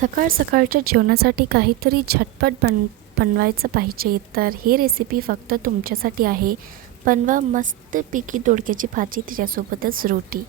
सकाळ सकाळच्या जेवणासाठी काहीतरी झटपट बन बनवायचं पाहिजे तर ही रेसिपी फक्त तुमच्यासाठी आहे बनवा मस्तपैकी दोडक्याची भाजी तिच्यासोबतच रोटी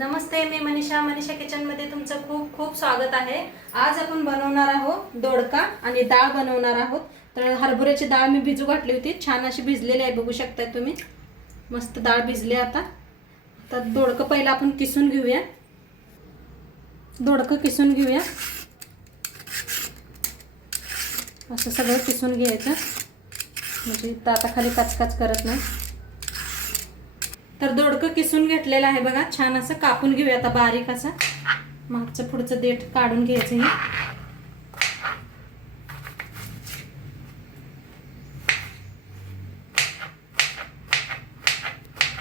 नमस्ते मी मनीषा मनीषा किचनमध्ये तुमचं खूप खूप स्वागत आहे आज आपण बनवणार आहोत दोडका आणि डाळ बनवणार आहोत तर हरभऱ्याची डाळ मी भिजू घातली होती छान अशी भिजलेली आहे बघू शकताय तुम्ही मस्त डाळ भिजली आता तर दोडकं पहिलं आपण किसून घेऊया दोडकं किसून घेऊया असं सगळं किसून घ्यायचं म्हणजे आता खाली काचकाच करत नाही तर दोडकं किसून घेतलेलं आहे बघा छान असं कापून घेऊया आता बारीक असं मागचं पुढचं देठ काढून घ्यायचं हे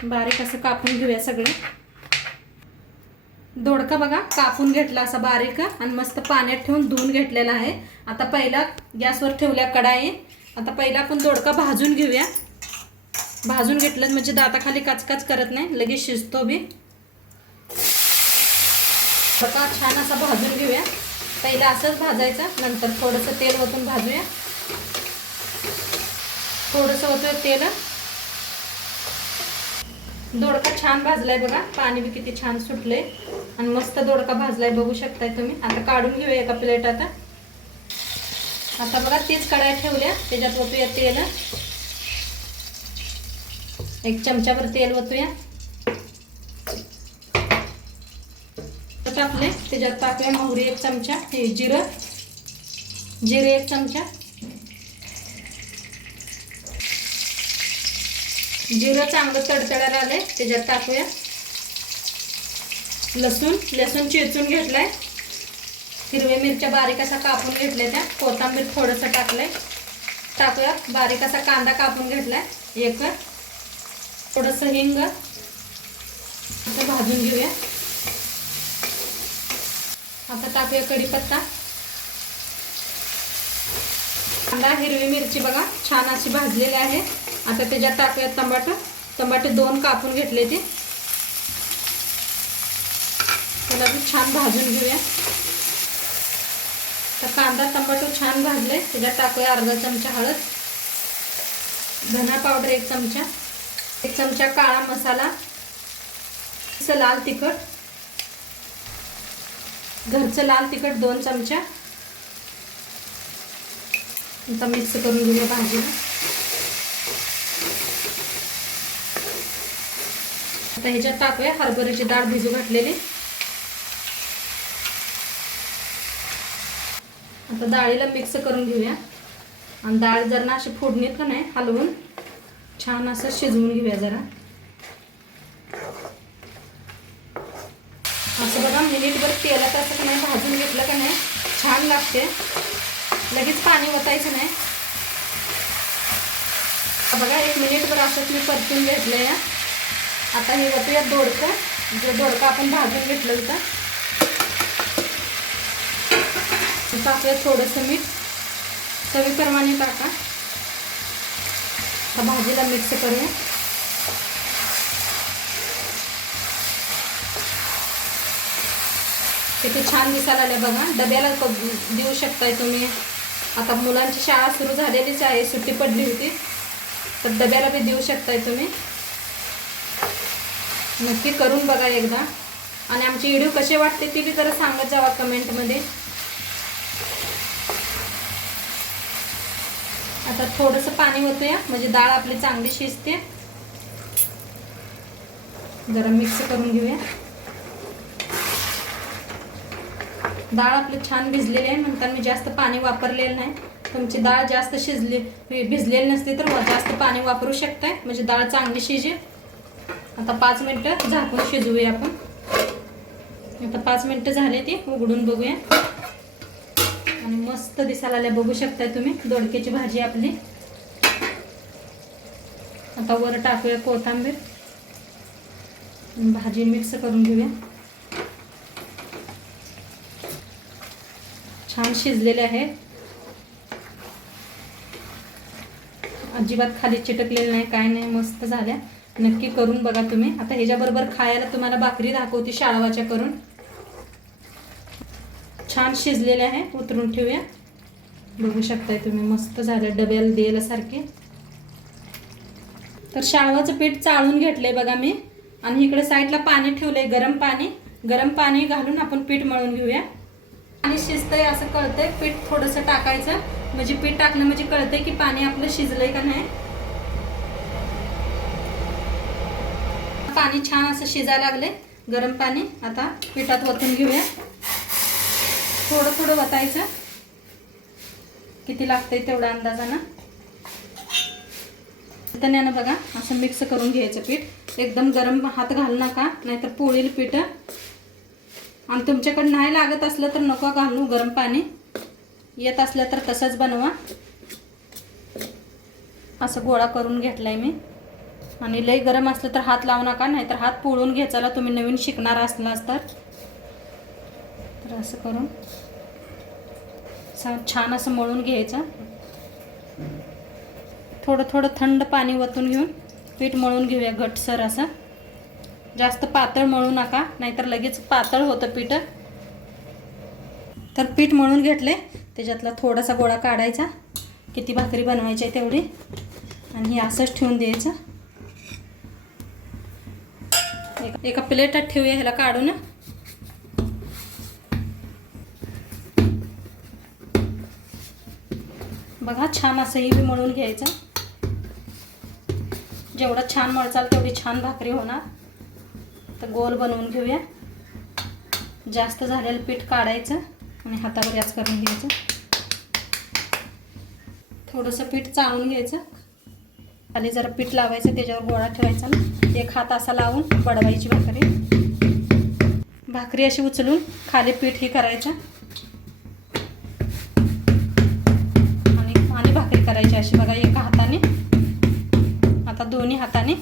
बारीक असं कापून घेऊया सगळे दोडका बघा कापून घेतला असा बारीक आणि मस्त पाण्यात ठेवून धुवून घेतलेला आहे आता पहिला गॅसवर ठेवल्या कडाई आता पहिला आपण दोडका भाजून घेऊया भाजून घेतलं म्हणजे दाताखाली काचकाच करत नाही लगेच शिजतो बी बघा छान असा भाजून घेऊया पहिला असंच भाजायचा नंतर थोडंसं तेल ओतून भाजूया थोडंसं होतं तेल दोडका छान भाजलाय बघा पाणी बी किती छान सुटलंय आणि मस्त दोडका भाजलाय बघू शकताय तुम्ही आता काढून घेऊया एका प्लेट आता आता बघा तीच कढाई ठेवल्या त्याच्यात ओतूया तेल एक चमच्यावर तेल ओतूया टाकले त्याच्यात टाकूया मोहरी एक चमचा हे जिरं जिरे एक चमचा जिरं चांगलं तडतडायला आलंय त्याच्यात टाकूया लसूण लसूण चिरचून घेतलाय हिरवी मिरच्या बारीक असा कापून घेतल्या त्या कोथांबीर थोडंसं टाकलंय टाकूया बारीक असा कांदा कापून घेतलाय एक थोडस हिंग आता भाजून घेऊया आता टाकूया कढीपत्ता कांदा हिरवी मिरची बघा छान अशी भाजलेली आहे आता त्याच्यात टाकूया टमाटो टमाटे दोन कापून घेतले ते त्याला छान भाजून घेऊया तर कांदा टमाटो छान भाजले त्याच्यात टाकूया अर्धा चमचा हळद धना पावडर एक चमचा एक चमचा काळा मसाला लाल तिखट घरचं लाल तिखट दोन चमचा आता मिक्स करून घेऊया भाजीला आता ह्याच्यात टाकूया हरभऱ्याची डाळ भिजू घातलेली आता डाळीला मिक्स करून घेऊया आणि डाळ जर ना अशी फोडणीत का नाही हलवून छान असं शिजवून घेऊया जरा असं बघा मिनिटभर तेलात असं नाही भाजून घेतलं का नाही छान लागते लगेच पाणी ओतायचं नाही बघा एक मिनिटभर असंच मी परतून घेतलं या आता हे होतं या दोडकं जे दोडकं आपण भाजून घेतलं होतं टाकूया थोडंसं मीठ चवीप्रमाणे टाका आता भाजीला मिक्स करूया किती छान दिसायला आले बघा डब्याला देऊ शकताय तुम्ही आता मुलांची शाळा सुरू झालेलीच आहे सुट्टी पडली होती तर डब्याला बी देऊ शकताय तुम्ही नक्की करून बघा एकदा आणि आमची व्हिडिओ कसे वाटते ती बी जरा सांगत जावा कमेंटमध्ये थोडंसं पाणी होतं या म्हणजे डाळ आपली चांगली शिजते जरा मिक्स करून घेऊया डाळ आपली छान भिजलेली आहे म्हणतात मी जास्त पाणी वापरलेलं नाही तुमची डाळ जास्त शिजली भिजलेली नसते तर जास्त पाणी वापरू शकताय म्हणजे डाळ चांगली शिजेल आता पाच मिनटं झाकून शिजवूया आपण आता पाच मिनटं झाले ते उघडून बघूया आणि मस्त दिसायला आल्या बघू शकताय तुम्ही दोडक्याची भाजी आपली आता वर टाकूया कोथांबीर भाजी मिक्स करून घेऊया छान शिजलेले आहेत अजिबात खाली चिटकलेले नाही काय नाही मस्त झाल्या नक्की करून बघा तुम्ही आता ह्याच्याबरोबर खायला तुम्हाला भाकरी दाखवते शाळवाच्या करून छान शिजलेले आहे उतरून ठेवूया बघू शकताय तुम्ही मस्त झालं डब्याला सारखे तर शाळवाचं पीठ चाळून घेतलंय बघा मी आणि इकडे साईडला पाणी ठेवलंय गरम पाणी गरम पाणी घालून आपण पीठ मळून घेऊया आणि शिजतंय असं कळतंय पीठ थोडंसं टाकायचं म्हणजे पीठ टाकलं म्हणजे कळतंय की पाणी आपलं शिजलंय का नाही पाणी छान असं शिजायला लागले गरम पाणी आता पिठात वतून घेऊया थोडं थोडं वतायचं किती लागतंय तेवढा अंदाजानं त्याने बघा असं मिक्स करून घ्यायचं पीठ एकदम गरम हात घालू नका नाहीतर पोळील पीठ आणि तुमच्याकडे नाही लागत असलं तर नको घालू गरम पाणी येत असलं तर तसंच बनवा असं गोळा करून घेतलाय मी आणि लई गरम असलं तर हात लावू नका नाहीतर हात पोळून घ्यायचाला तुम्ही नवीन शिकणार असलास तर तर असं करून छान असं मळून घ्यायचं थोडं थोडं थंड पाणी वतून घेऊन पीठ मळून घेऊया घटसर असं जास्त पातळ मळू नका नाहीतर लगेच पातळ होतं पीठ तर पीठ मळून घेतले त्याच्यातला थोडासा गोळा काढायचा किती भाकरी बनवायची आहे तेवढी आणि हे असंच ठेवून द्यायचं एका प्लेटात ठेवूया ह्याला काढून बघा छान असं ही मळून घ्यायचं जेवढं छान मळचाल तेवढी छान भाकरी होणार तर गोल बनवून घेऊया जास्त झालेलं पीठ काढायचं आणि हातावर याच करून घ्यायचं थोडंसं पीठ चाळून घ्यायचं खाली जरा पीठ लावायचं त्याच्यावर गोळा ठेवायचा ना एक हात असा लावून बडवायची भाकरी भाकरी अशी उचलून खाली पीठ ही करायचं करायची अशी बघा एका हाताने आता दोन्ही हाताने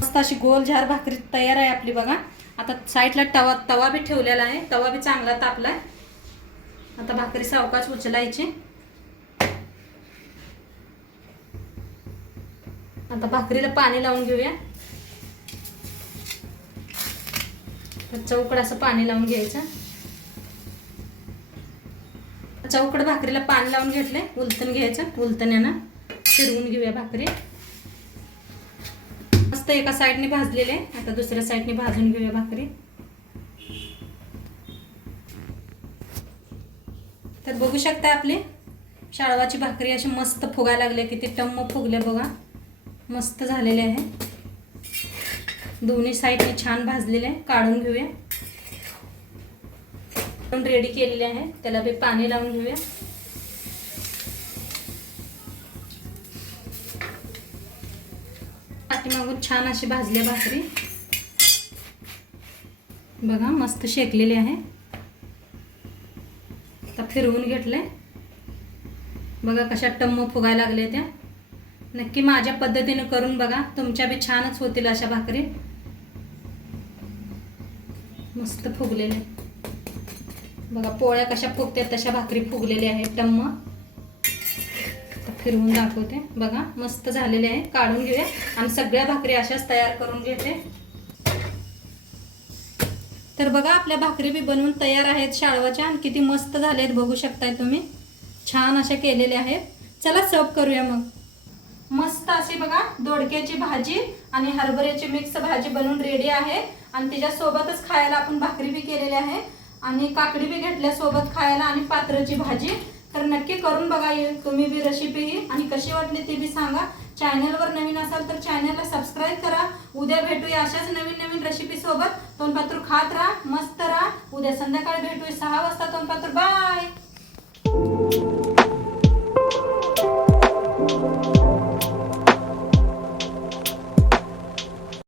मस्त अशी गोल झार भाकरी तयार आहे आपली बघा आता साईडला तवा तवा बी ठेवलेला आहे तवा बी चांगला तापलाय आता भाकरी सावकाच उचलायची आता भाकरीला पाणी लावून घेऊया चौकड असं पाणी लावून घ्यायचं चौकड भाकरीला पाणी लावून घेतले उलतण घ्यायचं उलतण्यानं शिरवून घेऊया भाकरी मस्त एका साईडने भाजलेले आता दुसऱ्या साईडने भाजून घेऊया भाकरी तर बघू शकता आपली शाळवाची भाकरी अशी मस्त फुगायला लागली किती टम्म फुगले बघा मस्त झालेले आहे दोन्ही साईडने छान भाजलेले आहे काढून घेऊया रेडी केलेले आहे त्याला बी पाणी लावून घेऊया पाठीमागून छान अशी भाजली भाकरी बघा मस्त शेकलेली आहे आता फिरवून घेतले बघा कशा टम्म फुगायला लागले त्या नक्की माझ्या पद्धतीने करून बघा तुमच्या बी छानच होतील अशा भाकरी मस्त फुगलेले बघा पोळ्या कशा फुगत्यात तशा भाकरी फुगलेल्या आहेत टम्म फिरवून दाखवते बघा मस्त झालेले आहे काढून घेऊया आणि सगळ्या भाकरी अशाच तयार करून घेते तर बघा आपल्या भाकरी बी बनवून तयार आहेत शाळवाच्या आणि किती मस्त झाले आहेत बघू शकताय तुम्ही छान अशा केलेल्या आहेत चला सर्व करूया मग मस्त अशी बघा दोडक्याची भाजी आणि हरभऱ्याची मिक्स भाजी बनवून रेडी आहे आणि त्याच्यासोबतच खायला आपण भाकरी बी केलेली आहे आणि काकडी बी घेतल्या सोबत खायला आणि पात्राची भाजी तर नक्की करून बघा तुम्ही बी रेसिपी ही आणि कशी वाटली ती बी सांगा चॅनलवर नवीन असाल तर चॅनलला सबस्क्राईब करा उद्या भेटूया अशाच नवीन नवीन रेसिपीसोबत तोंडपात्र खात राहा मस्त राहा उद्या संध्याकाळ भेटूया सहा वाजता तोंडपात्र बाय